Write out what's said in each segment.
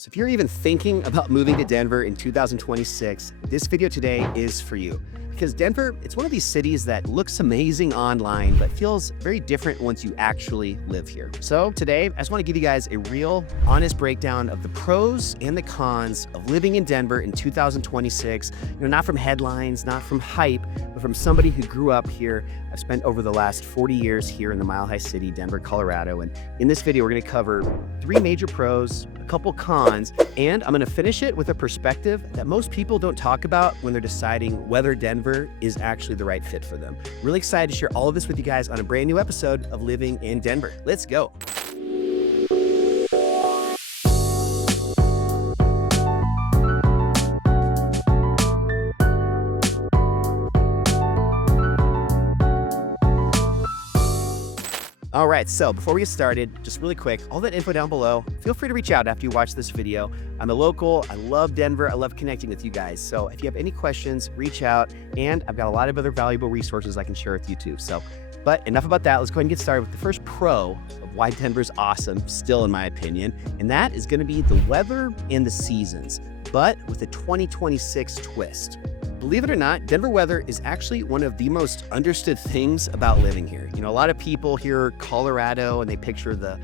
So if you're even thinking about moving to Denver in 2026, this video today is for you. Because Denver, it's one of these cities that looks amazing online, but feels very different once you actually live here. So today, I just want to give you guys a real, honest breakdown of the pros and the cons of living in Denver in 2026. Not from headlines, not from hype, but from somebody who grew up here. I've spent over the last 40 years here in the Mile High City, Denver, Colorado. And in this video, we're going to cover 3 major pros, a couple cons, and I'm going to finish it with a perspective that most people don't talk about when they're deciding whether Denver is actually the right fit for them. Really excited to share all of this with you guys on a brand new episode of Living in Denver. Let's go. All right, so before we get started, just really quick, all that info down below, feel free to reach out after you watch this video. I'm a local, I love Denver, I love connecting with you guys. So if you have any questions, reach out, and I've got a lot of other valuable resources I can share with you too. But enough about that, let's go ahead and get started with the first pro of why Denver's awesome, still in my opinion, and that is gonna be the weather and the seasons, but with a 2026 twist. Believe it or not, Denver weather is actually one of the most understood things about living here. A lot of people hear Colorado and they picture the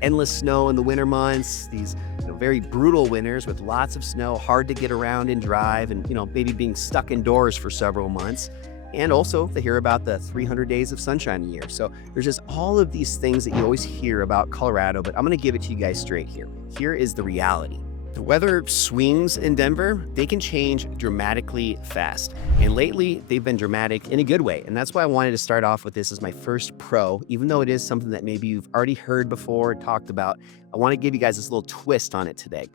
endless snow in the winter months, these very brutal winters with lots of snow, hard to get around and drive, and maybe being stuck indoors for several months. And also they hear about the 300 days of sunshine a year. So there's just all of these things that you always hear about Colorado, but I'm gonna give it to you guys straight here. Here is the reality. The weather swings in Denver, they can change dramatically fast. And lately, they've been dramatic in a good way. And that's why I wanted to start off with this as my first pro, even though it is something that maybe you've already heard before, talked about. I want to give you guys this little twist on it today.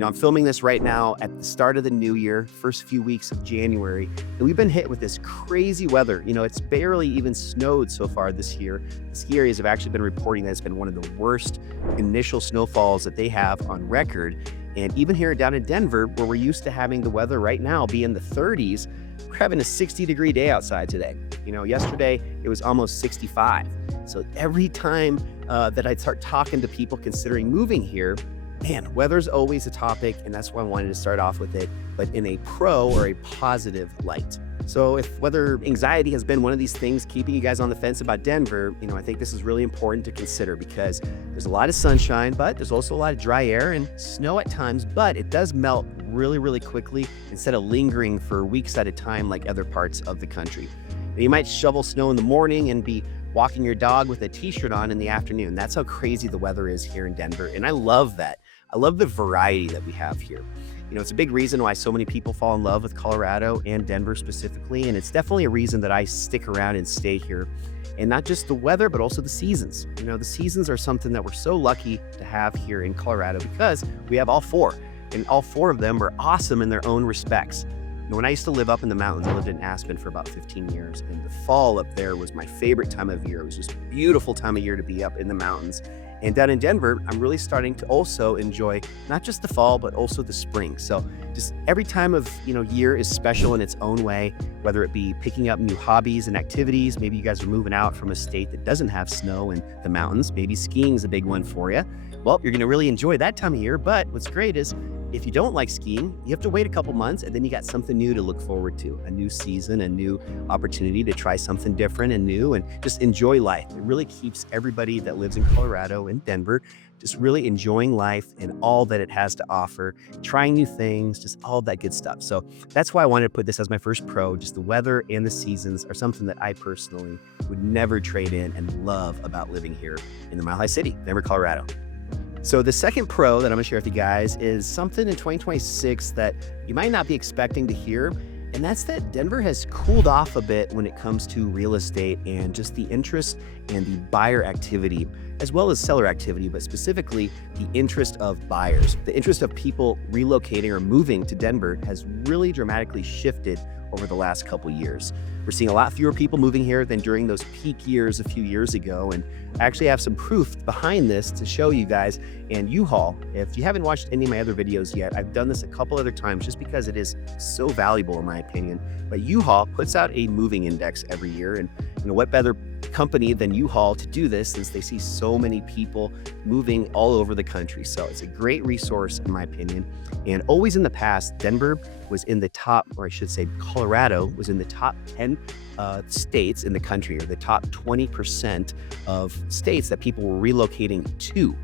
I'm filming this right now at the start of the new year, first few weeks of January, and we've been hit with this crazy weather. It's barely even snowed so far this year. The ski areas have actually been reporting that it's been one of the worst initial snowfalls that they have on record. And even here down in Denver, where we're used to having the weather right now be in the 30s, we're having a 60-degree day outside today. Yesterday it was almost 65. So every time that I start talking to people considering moving here, man, weather's always a topic, and that's why I wanted to start off with it, but in a pro or a positive light. So if weather anxiety has been one of these things keeping you guys on the fence about Denver, I think this is really important to consider because there's a lot of sunshine, but there's also a lot of dry air and snow at times, but it does melt really, really quickly instead of lingering for weeks at a time like other parts of the country. You might shovel snow in the morning and be walking your dog with a t-shirt on in the afternoon. That's how crazy the weather is here in Denver, and I love that. I love the variety that we have here. It's a big reason why so many people fall in love with Colorado and Denver specifically, and it's definitely a reason that I stick around and stay here. And not just the weather, but also the seasons. The seasons are something that we're so lucky to have here in Colorado because we have all 4, and all 4 of them are awesome in their own respects. When I used to live up in the mountains, I lived in Aspen for about 15 years, and the fall up there was my favorite time of year. It was just a beautiful time of year to be up in the mountains. And down in Denver, I'm really starting to also enjoy not just the fall, but also the spring. So just every time of year is special in its own way, whether it be picking up new hobbies and activities. Maybe you guys are moving out from a state that doesn't have snow in the mountains. Maybe skiing is a big one for you. Well, you're gonna really enjoy that time of year. But what's great is if you don't like skiing, you have to wait a couple months and then you got something new to look forward to, a new season, a new opportunity to try something different and new and just enjoy life. It really keeps everybody that lives in Colorado and Denver just really enjoying life and all that it has to offer, trying new things, just all that good stuff. So that's why I wanted to put this as my first pro. Just the weather and the seasons are something that I personally would never trade in and love about living here in the Mile High City, Denver, Colorado. So the second pro that I'm gonna share with you guys is something in 2026 that you might not be expecting to hear, and that's that Denver has cooled off a bit when it comes to real estate and just the interest and the buyer activity, as well as seller activity, but specifically the interest of buyers. The interest of people relocating or moving to Denver has really dramatically shifted over the last couple years. We're seeing a lot fewer people moving here than during those peak years a few years ago. And I actually have some proof behind this to show you guys. And U-Haul, if you haven't watched any of my other videos yet, I've done this a couple other times just because it is so valuable in my opinion. But U-Haul puts out a moving index every year. And what better company than U-Haul to do this, since they see so many people moving all over the country. So it's a great resource in my opinion. And always in the past, Denver was in the top, or I should say Colorado was in the top 10 states in the country, or the top 20% of states that people were relocating to.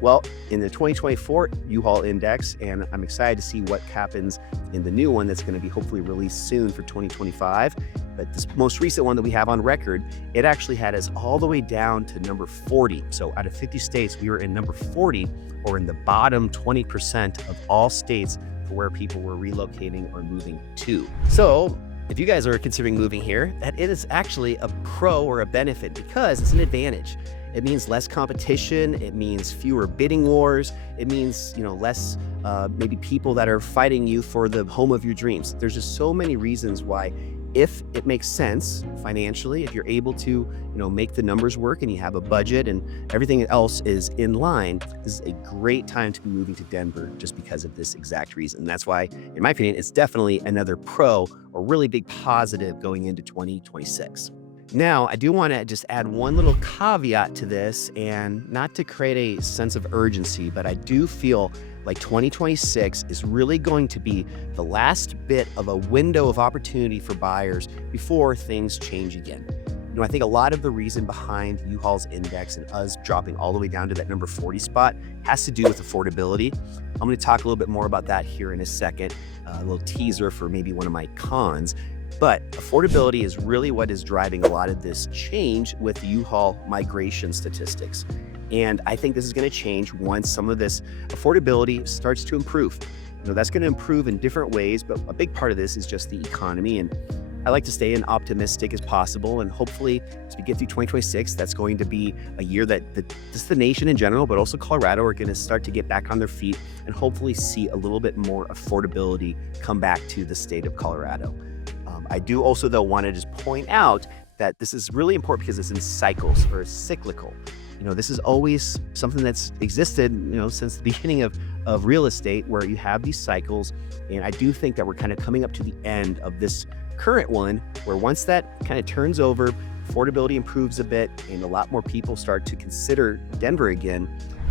Well, in the 2024 U-Haul Index, and I'm excited to see what happens in the new one that's going to be hopefully released soon for 2025. But this most recent one that we have on record, it actually had us all the way down to number 40. So out of 50 states, we were in number 40, or in the bottom 20% of all states for where people were relocating or moving to. So if you guys are considering moving here, that it is actually a pro or a benefit, because it's an advantage. It means less competition. It means fewer bidding wars. It means, less maybe people that are fighting you for the home of your dreams. There's just so many reasons why, if it makes sense financially, if you're able to, make the numbers work and you have a budget and everything else is in line, this is a great time to be moving to Denver just because of this exact reason. And that's why, in my opinion, it's definitely another pro or really big positive going into 2026. Now, I do want to just add one little caveat to this, and not to create a sense of urgency, but I do feel like 2026 is really going to be the last bit of a window of opportunity for buyers before things change again. I think a lot of the reason behind U-Haul's index and us dropping all the way down to that number 40 spot has to do with affordability. I'm going to talk a little bit more about that here in a second, a little teaser for maybe one of my cons. But affordability is really what is driving a lot of this change with the U-Haul migration statistics. And I think this is going to change once some of this affordability starts to improve. That's going to improve in different ways, but a big part of this is just the economy. And I like to stay as optimistic as possible. And hopefully, as we get through 2026, that's going to be a year that just the nation in general, but also Colorado, are going to start to get back on their feet and hopefully see a little bit more affordability come back to the state of Colorado. I do also, though, want to just point out that this is really important because it's in cycles, or cyclical. This is always something that's existed, since the beginning of real estate, where you have these cycles. And I do think that we're kind of coming up to the end of this current one, where once that kind of turns over, affordability improves a bit, and a lot more people start to consider Denver again,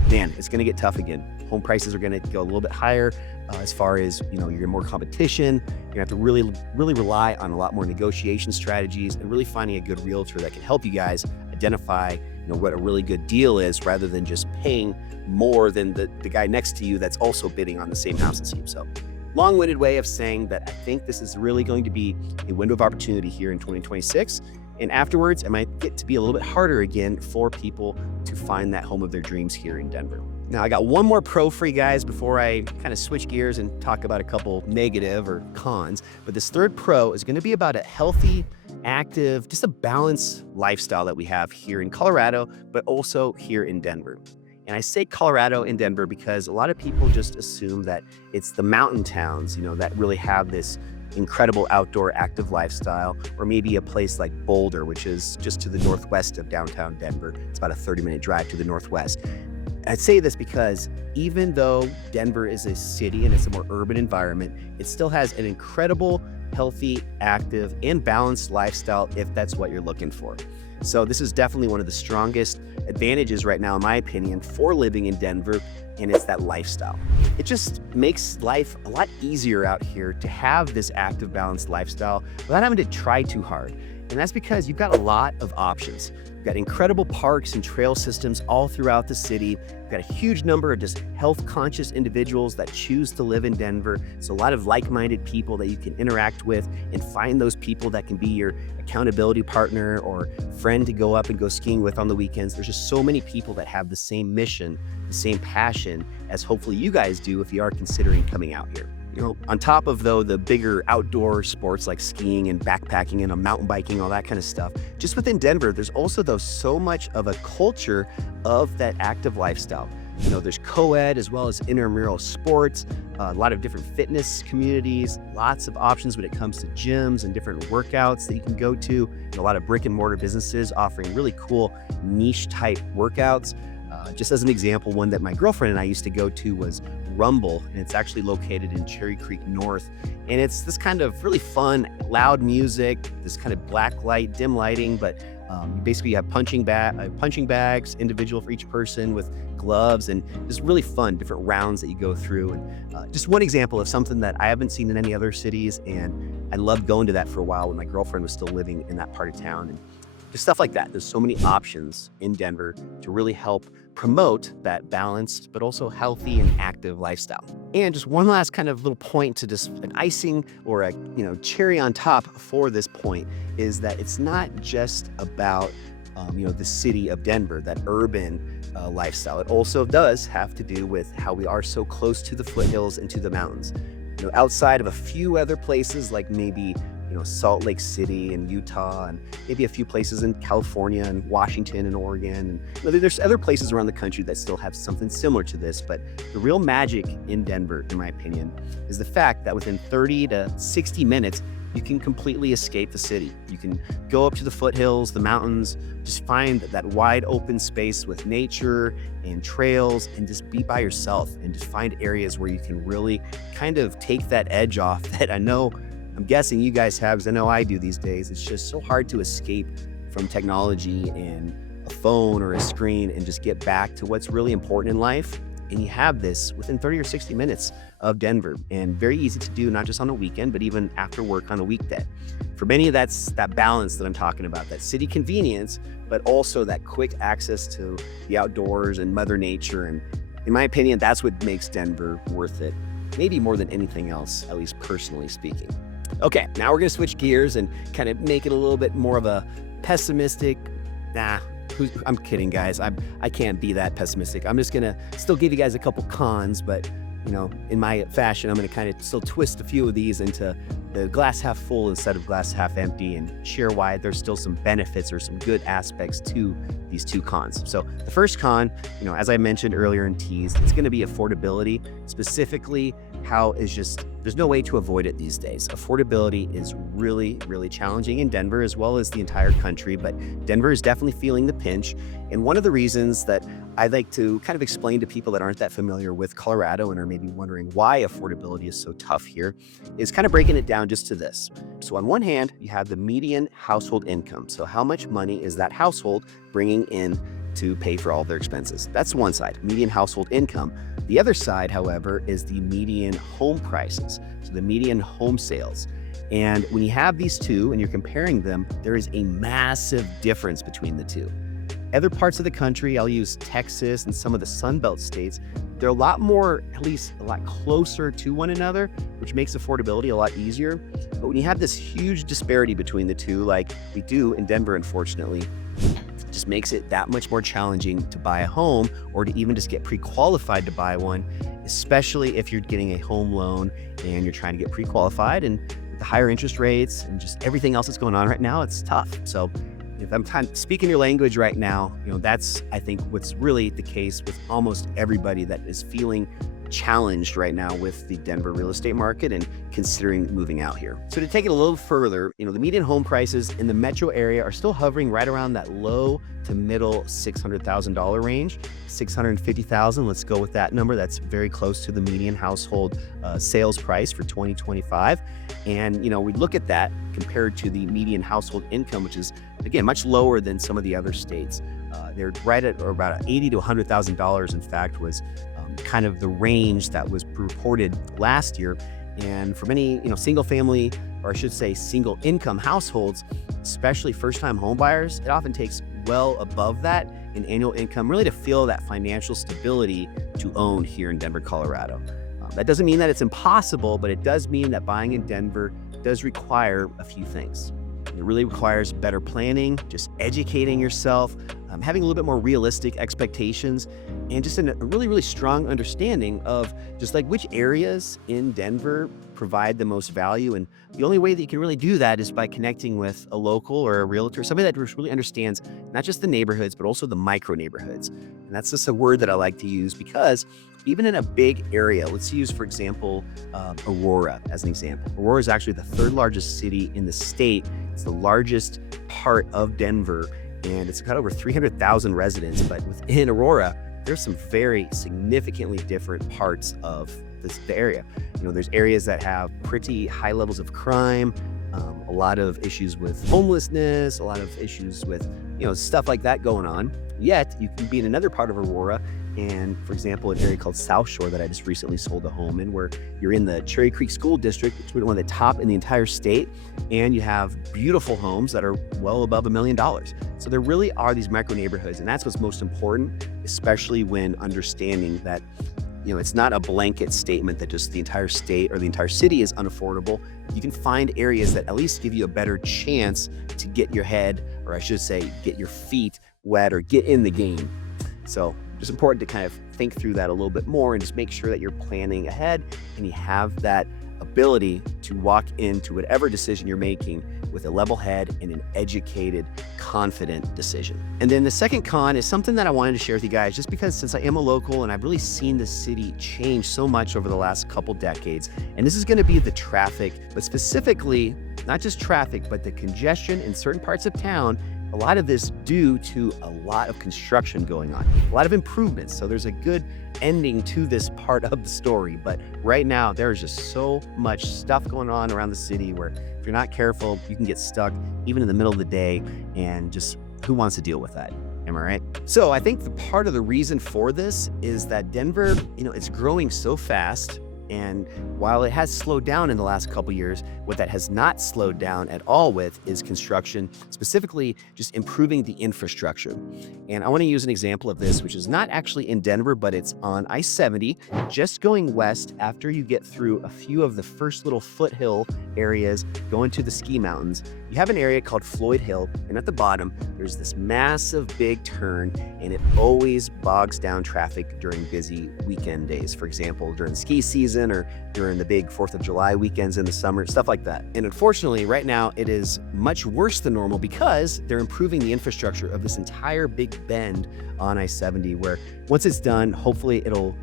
man, it's going to get tough again. Home prices are going to go a little bit higher. As far as, you're going to more competition, you're going to have to really rely on a lot more negotiation strategies and really finding a good realtor that can help you guys identify, what a really good deal is, rather than just paying more than the guy next to you that's also bidding on the same house as you. So long-winded way of saying that I think this is really going to be a window of opportunity here in 2026. And afterwards, it might get to be a little bit harder again for people to find that home of their dreams here in Denver. Now, I got one more pro for you guys before I kind of switch gears and talk about a couple negative or cons. But this third pro is going to be about a healthy, active, just a balanced lifestyle that we have here in Colorado, but also here in Denver. And I say Colorado and Denver because a lot of people just assume that it's the mountain towns, that really have this incredible outdoor active lifestyle, or maybe a place like Boulder, which is just to the northwest of downtown Denver. It's about a 30-minute drive to the northwest. I say this because even though Denver is a city and it's a more urban environment, it still has an incredible, healthy, active, and balanced lifestyle if that's what you're looking for. So this is definitely one of the strongest advantages right now, in my opinion, for living in Denver, and it's that lifestyle. It just makes life a lot easier out here to have this active, balanced lifestyle without having to try too hard. And that's because you've got a lot of options. You've got incredible parks and trail systems all throughout the city. You've got a huge number of just health-conscious individuals that choose to live in Denver. So a lot of like-minded people that you can interact with and find those people that can be your accountability partner or friend to go up and go skiing with on the weekends. There's just so many people that have the same mission, the same passion as hopefully you guys do if you are considering coming out here. On top of, though, the bigger outdoor sports like skiing and backpacking and mountain biking, all that kind of stuff, just within Denver, there's also, though, so much of a culture of that active lifestyle. There's co-ed as well as intramural sports, a lot of different fitness communities, lots of options when it comes to gyms and different workouts that you can go to, and a lot of brick and mortar businesses offering really cool niche type workouts. Just as an example, one that my girlfriend and I used to go to was Rumble, and it's actually located in Cherry Creek North. And it's this kind of really fun, loud music, this kind of black light, dim lighting, but basically you have punching bags, individual for each person with gloves, and just really fun different rounds that you go through. And just one example of something that I haven't seen in any other cities, and I loved going to that for a while when my girlfriend was still living in that part of town. And just stuff like that. There's so many options in Denver to really help promote that balanced but also healthy and active lifestyle. And just one last kind of little point to just an icing or a cherry on top for this point is that it's not just about the city of Denver, that urban lifestyle. It also does have to do with how we are so close to the foothills and to the mountains. Outside of a few other places like maybe Salt Lake City and Utah, and maybe a few places in California and Washington and Oregon. And there's other places around the country that still have something similar to this, but the real magic in Denver, in my opinion, is the fact that within 30 to 60 minutes, you can completely escape the city. You can go up to the foothills, the mountains, just find that wide open space with nature and trails, and just be by yourself and just find areas where you can really kind of take that edge off that I'm guessing you guys have, because I know I do these days. It's just so hard to escape from technology and a phone or a screen and just get back to what's really important in life. And you have this within 30 or 60 minutes of Denver, and very easy to do, not just on a weekend, but even after work on a weekday. For many, that's that balance that I'm talking about, that city convenience, but also that quick access to the outdoors and Mother Nature. And in my opinion, that's what makes Denver worth it, maybe more than anything else, at least personally speaking. Okay, now we're gonna switch gears and kind of make it a little bit more of a pessimistic, I'm kidding, guys. I can't be that pessimistic. I'm just gonna still give you guys a couple cons, but in my fashion, I'm gonna kind of still twist a few of these into the glass half full instead of glass half empty, and share why there's still some benefits or some good aspects to these two cons. So the first con, as I mentioned earlier and teased, it's gonna be affordability, specifically how is just, there's no way to avoid it these days. Affordability is really, really challenging in Denver as well as the entire country, but Denver is definitely feeling the pinch. And one of the reasons that I like to kind of explain to people that aren't that familiar with Colorado and are maybe wondering why affordability is so tough here is kind of breaking it down just to this. So on one hand, you have the median household income. So how much money is that household bringing in to pay for all their expenses? That's one side, median household income. The other side, however, is the median home prices, so the median home sales. And when you have these two and you're comparing them, there is a massive difference between the two. Other parts of the country, I'll use Texas and some of the Sunbelt states, they're a lot more, at least a lot closer to one another, which makes affordability a lot easier. But when you have this huge disparity between the two, like we do in Denver, unfortunately, just makes it that much more challenging to buy a home or to even just get pre-qualified to buy one, especially if you're getting a home loan and you're trying to get pre-qualified. And with the higher interest rates and just everything else that's going on right now, it's tough. So if I'm kind of speaking your language right now, that's, I think, what's really the case with almost everybody that is feeling challenged right now with the Denver real estate market and considering moving out here. So to take it a little further, the median home prices in the metro area are still hovering right around that low to middle $600,000 range, $650,000. Let's go with that number. That's very close to the median household sales price for 2025. And, we look at that compared to the median household income, which is, again, much lower than some of the other states. They're right at, or about $80,000 to $100,000, in fact, was kind of the range that was reported last year. And for many, single family, or I should say single income households, especially first-time home buyers, it often takes well above that in annual income really to feel that financial stability to own here in Denver, Colorado. That doesn't mean that it's impossible, but it does mean that buying in Denver does require a few things. It really requires better planning, just educating yourself, having a little bit more realistic expectations, and just a really, really strong understanding of just like which areas in Denver provide the most value. And the only way that you can really do that is by connecting with a local or a realtor, somebody that really understands not just the neighborhoods, but also the micro neighborhoods. And that's just a word that I like to use because even in a big area, let's use, for example, Aurora as an example. Aurora is actually the third largest city in the state. It's the largest part of Denver, and it's got over 300,000 residents. But within Aurora, there's some very significantly different parts of the area. There's areas that have pretty high levels of crime, a lot of issues with homelessness, a lot of issues with, stuff like that going on. Yet you can be in another part of Aurora, and for example, an area called South Shore that I just recently sold a home in, where you're in the Cherry Creek School District, which is one of the top in the entire state, and you have beautiful homes that are well above $1 million. So there really are these micro neighborhoods, and that's what's most important, especially when understanding that it's not a blanket statement that just the entire state or the entire city is unaffordable. You can find areas that at least give you a better chance to get your head, or I should say, get your feet wet or get in the game. So just important to kind of think through that a little bit more and just make sure that you're planning ahead and you have that ability to walk into whatever decision you're making with a level head and an educated, confident decision. And then the second con is something that I wanted to share with you guys, just because since I am a local and I've really seen the city change so much over the last couple decades, and this is going to be the traffic, but specifically not just traffic, but the congestion in certain parts of town. A lot of this due to a lot of construction going on, a lot of improvements. So there's a good ending to this part of the story. But right now, there's just so much stuff going on around the city where if you're not careful, you can get stuck even in the middle of the day, and just who wants to deal with that? Am I right? So I think the part of the reason for this is that Denver, it's growing so fast. And while it has slowed down in the last couple years, what that has not slowed down at all with is construction, specifically just improving the infrastructure. And I want to use an example of this, which is not actually in Denver, but it's on I-70, just going west after you get through a few of the first little foothill areas going to the ski mountains. You have an area called Floyd Hill, and at the bottom, there's this massive big turn, and it always bogs down traffic during busy weekend days. For example, during ski season or during the big 4th of July weekends in the summer, stuff like that. And unfortunately, right now, it is much worse than normal because they're improving the infrastructure of this entire big bend on I-70, where once it's done, hopefully it'll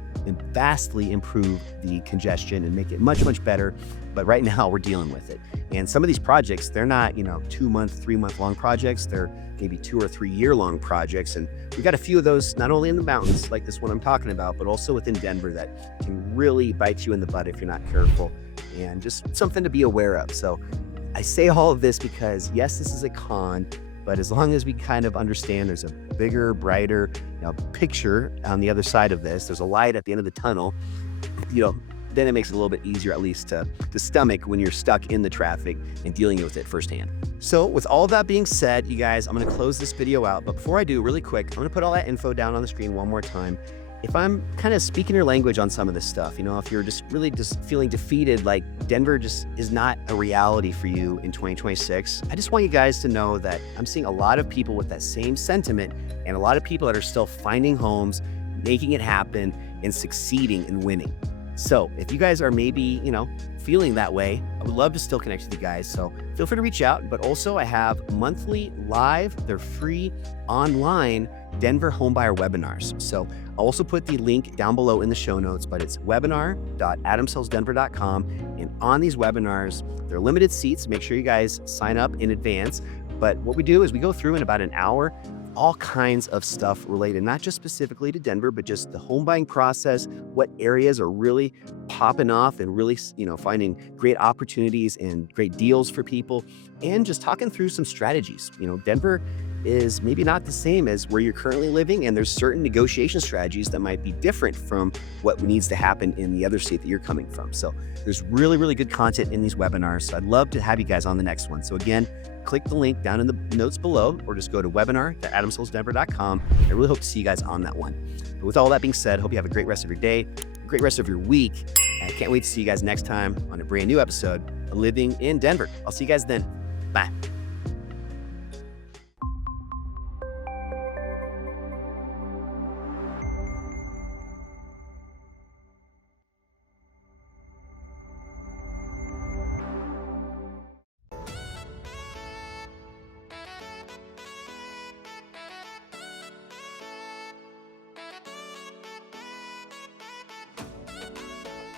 vastly improve the congestion and make it much, much better. But right now we're dealing with it. And some of these projects, they're not, 2-month, 3-month long projects. They're maybe 2 or 3 year long projects. And we've got a few of those, not only in the mountains, like this one I'm talking about, but also within Denver that can really bite you in the butt if you're not careful, and just something to be aware of. So I say all of this because yes, this is a con, but as long as we kind of understand there's a bigger, brighter, picture on the other side of this, there's a light at the end of the tunnel, then it makes it a little bit easier, at least to stomach when you're stuck in the traffic and dealing with it firsthand. So with all that being said, you guys, I'm going to close this video out. But before I do, really quick, I'm going to put all that info down on the screen one more time. If I'm kind of speaking your language on some of this stuff, if you're just really just feeling defeated, like Denver just is not a reality for you in 2026, I just want you guys to know that I'm seeing a lot of people with that same sentiment, and a lot of people that are still finding homes, making it happen, and succeeding and winning. So if you guys are maybe, feeling that way, I would love to still connect with you guys. So feel free to reach out. But also I have monthly live, they're free online Denver homebuyer webinars. So I'll also put the link down below in the show notes, but it's webinar.adamsellsdenver.com. And on these webinars, they're limited seats. Make sure you guys sign up in advance. But what we do is we go through in about an hour all kinds of stuff related, not just specifically to Denver, but just the home buying process, what areas are really popping off and really, finding great opportunities and great deals for people, and just talking through some strategies. Denver is maybe not the same as where you're currently living, and there's certain negotiation strategies that might be different from what needs to happen in the other state that you're coming from. So there's really, really good content in these webinars. So I'd love to have you guys on the next one. So again, click the link down in the notes below, or just go to webinar.adamsellsdenver.com. I really hope to see you guys on that one. But with all that being said, hope you have a great rest of your day, a great rest of your week. I can't wait to see you guys next time on a brand new episode of Living in Denver. I'll see you guys then. Bye.